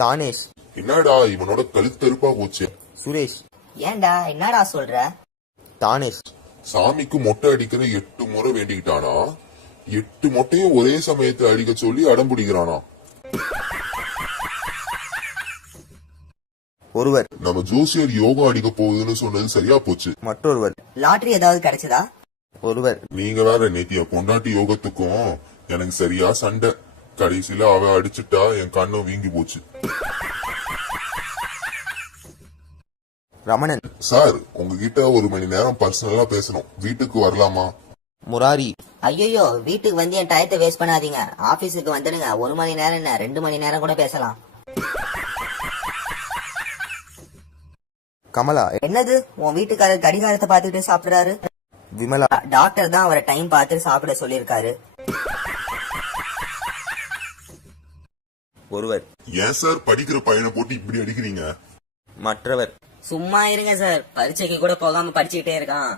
தானேஷ். என்னடா இவனோட கழுத்தறுப்பா போச்சு. சுரேஷ். ஏன்டா என்னடா சொல்ற? தானேஷ். சாமிக்கு மொட்டை அடிக்கிற 8 முறை வேண்டிக்கிட்டானா, 8 மொட்டையும் ஒரே சமயத்தை அடிக்க சொல்லி அடம் பிடிக்கிறானா. ஒருவர். நம்ம ஜோசியர் யோகா அடிக்க போகுதுன்னு சொன்னது சரியா போச்சு. மற்றொருவர். லாட்டரி ஏதாவது கிடைச்சதா? ஒருவர். நீங்க வேற நேத்திய பொண்டாட்டி யோகத்துக்கும் எனக்கு சரியா சண்டை. கடைசியில அவ அடிச்சுட்டா என் கண்ணும் வீங்கி போச்சு. ரமணன். சார் உங்ககிட்ட 1 மணி நேரம் பர்சனலா பேசணும், வீட்டுக்கு வரலாமா? முராரி. ஐயோ வீட்டுக்கு வந்து என் டயத்தை வேஸ்ட் பண்ணாதீங்க. ஆபீஸுக்கு வந்துடுங்க. 1 மணி நேரம் என்ன 2 மணி நேரம் கூட பேசலாம். கமலா. என்னது உன் வீட்டுக்காரர் கடிகாரத்தை பார்த்துட்டு சாப்பிடுறாரு? விமலா. டாக்டர் தான் அவரை டைம் பார்த்து சாப்பிட சொல்லியிருக்காரு. ஒருவர். ஏன் சார் படிக்கிற பையனை போட்டு இப்படி அடிக்கிறீங்க? மற்றவர். சும்மா இருங்க சார், பரீட்சைக்கு கூட போகாம படிச்சுக்கிட்டே இருக்கான்.